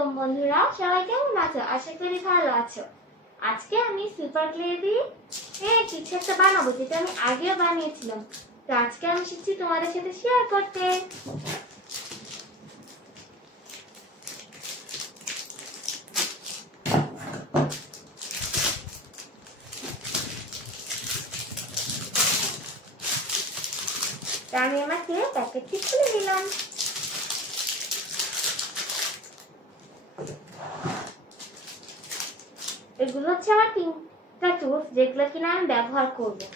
আলাইকুম বন্ধুরা, সবাই কেমন আছো? আশা করি ভালো আছো। আজকে আমি সুপার ক্লে দিয়ে কিছু একটা বানাবো, যেটা আমি আগেও বানিয়েছিলাম। তো আজকে আমি শিখছি তোমাদের সাথে শেয়ার করতে। আমি আমার ক্লে প্যাকেটটি খুলে নিলাম। এগুলো হচ্ছে আমার 3টা টুলস, যেগুলো কিনা আমি ব্যবহার করবো।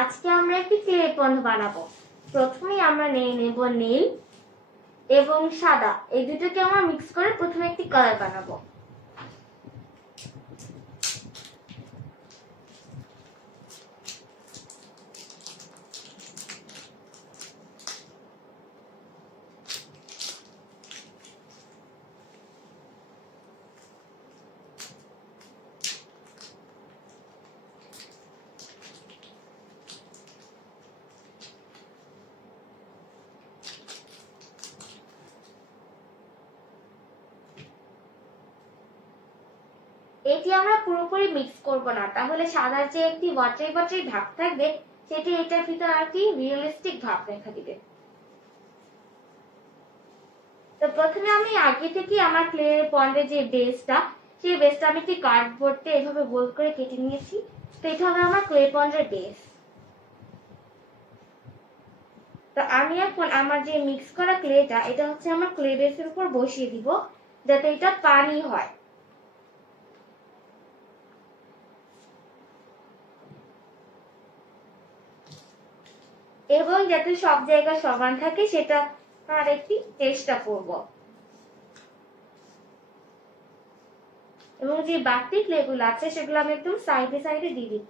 আজকে আমরা একটি ক্লে পন্ড বানাবো। প্রথমেই আমরা নিয়ে নেব নীল এবং সাদা, এই দুটোকে আমরা মিক্স করে প্রথমে একটি কালার বানাবো। এটি আমরা পুরোপুরি মিক্স করব না, তাহলে সাদার যে একটি ওয়াটারি ওয়াটারি ভাব থাকবে, সেটি এটার ভিতর আর কি রিয়েলিস্টিক ভাব দেখা দিবে। তো প্রথমে আমি আগে থেকে আমার ক্লে পন্ডের যে বেসটা, সেই বেসটা আমি একটি কার্ডবোর্ডে এভাবে গোল করে কেটে নিয়েছি। তো এটা হবে আমার ক্লে পন্ডের বেস। তো আমি এখন আমার যে মিক্স করা ক্লেটা, এটা হচ্ছে আমার ক্লে বেসের উপর বসিয়ে দিব, যাতে এটা পানি হয়। এবং যাতে সব জায়গা সমান থাকে সেটা আর একটি চেষ্টা করব। এবং যে বাড়তি ক্লেগুলো আছে সেগুলো আমি একদম সাইডে সাইডে দিয়ে দিব।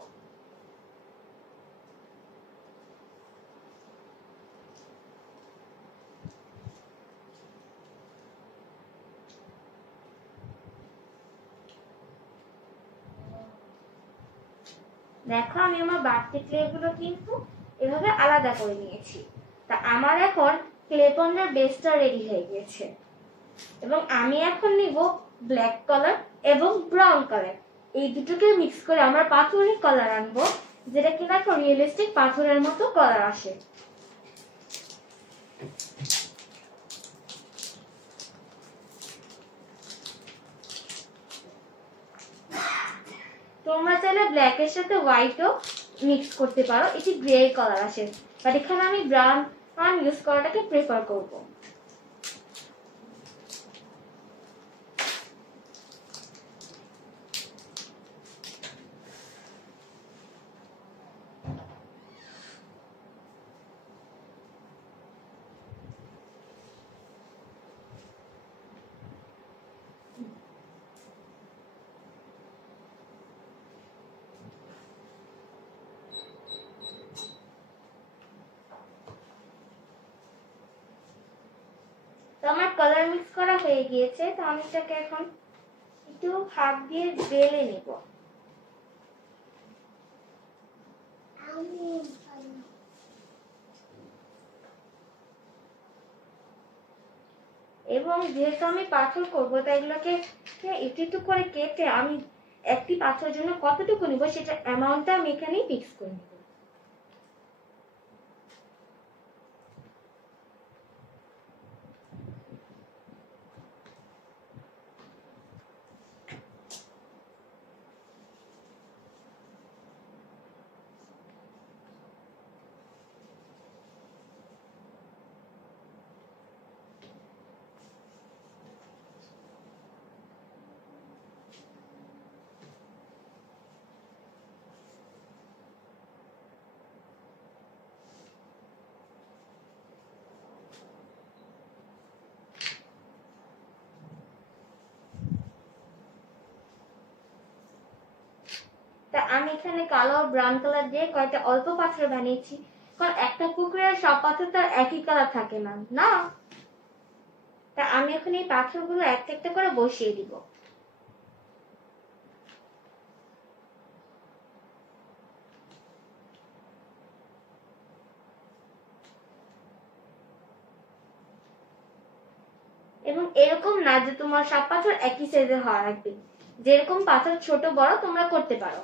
দেখো, আমি আমার বাড়তি ক্লেগুলো কিন্তু এভাবে আলাদা করে নিয়েছি। তা আমার এখন ক্লে পন্ডের বেসটা রেডি হয়ে গেছে। এবং আমি এখন নিব ব্ল্যাক কালার এবং ব্রাউন কালার, এই দুটোকে মিক্স করে আমরা পাথরের কালার আনবো, যেটা কিনা একটা রিয়েলিস্টিক পাথরের মতো কালার আসে। তোমরা চাইলে ব্ল্যাক এর সাথে হোয়াইটও মিক্স করতে পারো, এটি গ্রে কালার আসে, বাট এখানে আমি ব্রাউন ইউজ করাটাকে প্রেফার করব। তো আমার কালার মিক্স করা হয়ে গিয়েছে। তো আমি এটাকে এখন একটু হাত দিয়ে বেলে নিব। এবং যেহেতু আমি পাথর করবো, তাই এগুলোকে একটু একটু করে কেটে আমি একটি পাথরের জন্য কতটুকু নিব সেটা অ্যামাউন্টটা আমি এখানেই ফিক্স করে নিব। তা আমি এখানে কালো আর ব্রাউন কালার দিয়ে কয়েকটা অল্প পাথর বানিয়েছি, কারণ একটা পুকুরের সব পাথর তো একই কালার থাকে না। তা আমি এখন এই পাথরগুলো একটা একটা করে বসিয়ে দিব। এবং এরকম না যে তোমার সব পাথর একই সাইজের হওয়া লাগবে, যেরকম পাথর ছোট বড় তোমরা করতে পারো।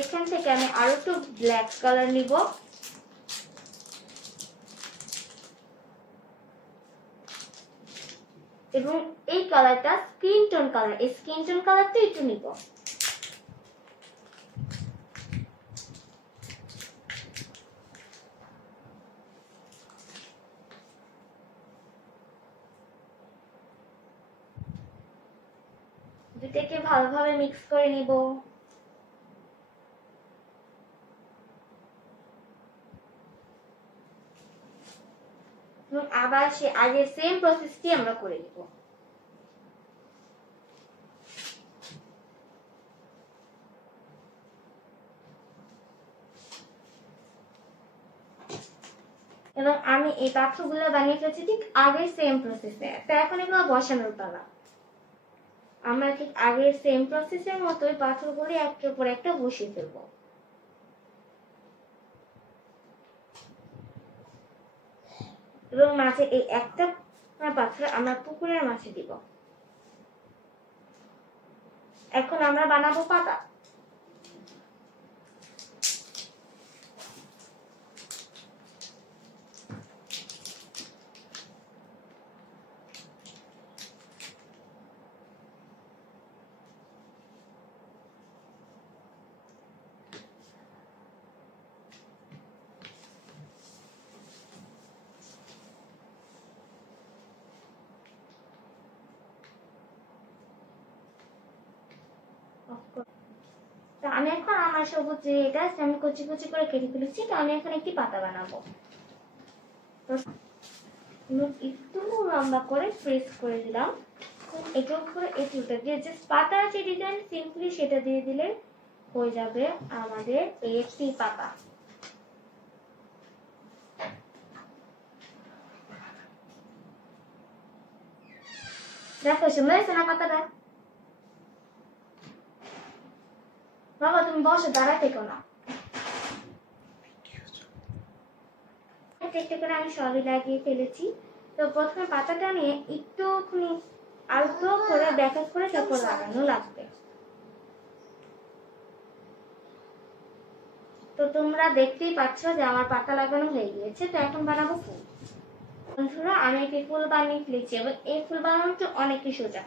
এখান থেকে আমি আরো একটু ব্ল্যাক কালার নিব। এবং এই কালারটা স্কিন টোন কালার, এই স্কিন টোন কালারটা একটু নিব। দুটাকে ভালোভাবে মিক্স করে নিব। এবং আবার সে আগের সেম প্রসেসটি আমরা করে নিব। এবং আমি এই পাথরগুলো বানিয়ে ফেলছি ঠিক আগের সেম প্রসেসে। তো এখন এগুলো বসানোর পালা। আমরা ঠিক আগের সেম প্রসেসের মতোই পাথরগুলো একটার পর একটা বসিয়ে ফেলবো। এবং মাঝে এই একটা পাথর আমরা পুকুরের মাঝে দিব। এখন আমরা বানাবো পাতা। আমি এখন আমার সবুজ যে এটা আমি কুচি কুচি করে কেটে ফেলেছি। তো আমি এখন একটি পাতা বানাবো। একটু লম্বা করে প্রেস করে দিলাম। এটার উপরে এটুটা দিয়ে জাস্ট পাতা যে ডিজাইন সিম্পলি সেটা দিয়ে দিলে হয়ে যাবে আমাদের এই একটি পাতা। দেখো সুন্দর হয়েছে না পাতাটা? বাবা তুমি বসো, দাঁড়া থেকো না। একটা করে আমি সবই লাগিয়ে ফেলেছি। তো প্রথমে পাতাটা নিয়ে একটুখানি আলতো করে ব্যাক করে তারপর লাগানো লাগবে। তো তোমরা দেখতেই পাচ্ছ যে আমার পাতা লাগানো হয়ে গিয়েছে। তো এখন বানাবো ফুল। বন্ধুরা আমি একটি ফুল বানিয়ে ফেলেছি এবং এই ফুল বানানোটা অনেকই সোজা।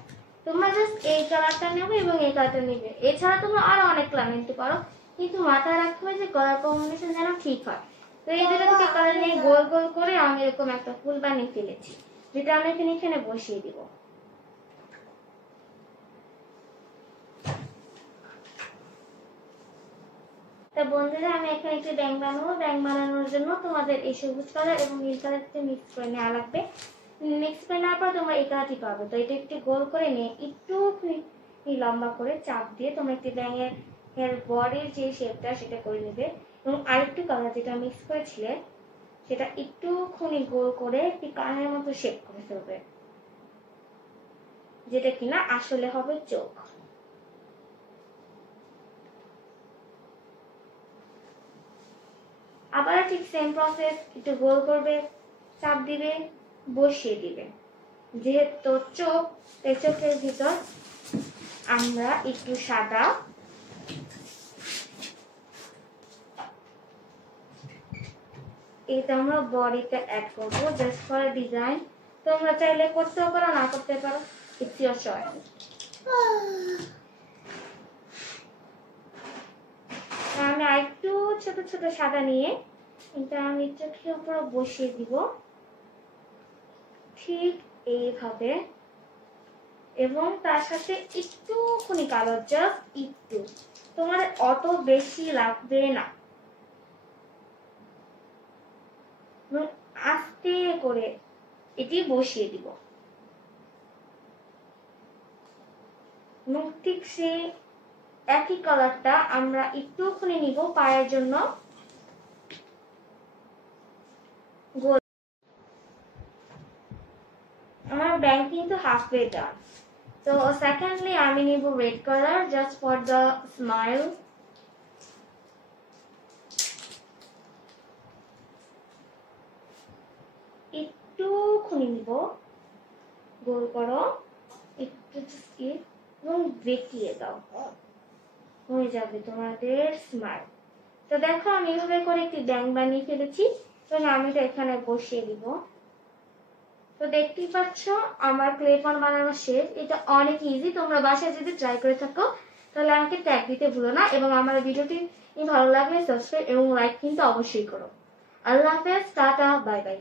তোমরা জাস্ট এই কালারটা নেবে এবং এই কালারটা নেবে। এছাড়া তোমরা আরো অনেক কালার নিতে পারো, কিন্তু মাথায় রাখতে হবে যে কালার কম্বিনেশন যেন ঠিক হয়। তো এই দুটো থেকে কালার নিয়ে গোল গোল করে আমি এরকম একটা ফুল বানিয়ে ফেলেছি, যেটা আমি এখানে বসিয়ে দিব। তা বন্ধুরা আমি এখানে একটি ব্যাঙ বানাবো। ব্যাঙ বানানোর জন্য তোমাদের এই সবুজ কালার এবং নীল কালারকে মিক্স করে নেওয়া লাগবে। মিক্স করে নেওয়ার পর তোমরা এই কালারটি পাবে। তো এটা একটু গোল করে নিয়ে একটু লম্বা করে চাপ দিয়ে তোমরা একটি ব্যাঙের বডির যে শেপটা সেটা করে নেবে। এবং আরেকটু কালার যেটা মিক্স করেছিলে সেটা একটুখানি গোল করে একটি কানের মতো শেপ করে ফেলবে, যেটা কিনা আসলে হবে চোখ। আবার ঠিক সেম প্রসেস, একটু গোল করবে, চাপ দিবে, বসিয়ে দিবে। যেহেতু চোখ, এই চোখের ভিতর আমরা একটু সাদা এটা আমরা বডিতে অ্যাড করবো জাস্ট ফর ডিজাইন। তোমরা চাইলে করতেও পারো, না করতে পারো, ইটস ইওর চয়েস। আমি আরেকটু ছোট ছোট সাদা নিয়ে এটা আমি চোখের উপর বসিয়ে দিব ঠিক এইভাবে। এবং তার সাথে একটুখানি কালো, জাস্ট একটু, তোমাদের অত বেশি লাগবে না। আস্তে করে এটি বসিয়ে দিব। ঠিক সেই একই কালারটা আমরা একটুখানি নিব পায়ের জন্য। ব্যাং কিন্তু হাফওয়ে ডান। তো সেকেন্ডলি আমি নিব red colour just for the smile. একটু খুনি নিব, গোল করো, একটু এবং বেঁকিয়ে দাও, হয়ে যাবে তোমাদের স্মাইল। তো দেখো আমি এভাবে করে একটি ব্যাং বানিয়ে ফেলেছি। তো আমি এটা এখানে বসিয়ে দিব। তো দেখতেই পাচ্ছ আমার ক্লে পট বানানো শেষ। এটা অনেক ইজি, তোমরা বাসায় যদি ট্রাই করে থাকো তাহলে আমাকে ট্যাগ দিতে ভুলো না, এবং আমার ভিডিওটি ভালো লাগলে সাবস্ক্রাইব এবং লাইক কিন্তু অবশ্যই করো। আল্লাহ হাফেজ, টাটা, বাই বাই।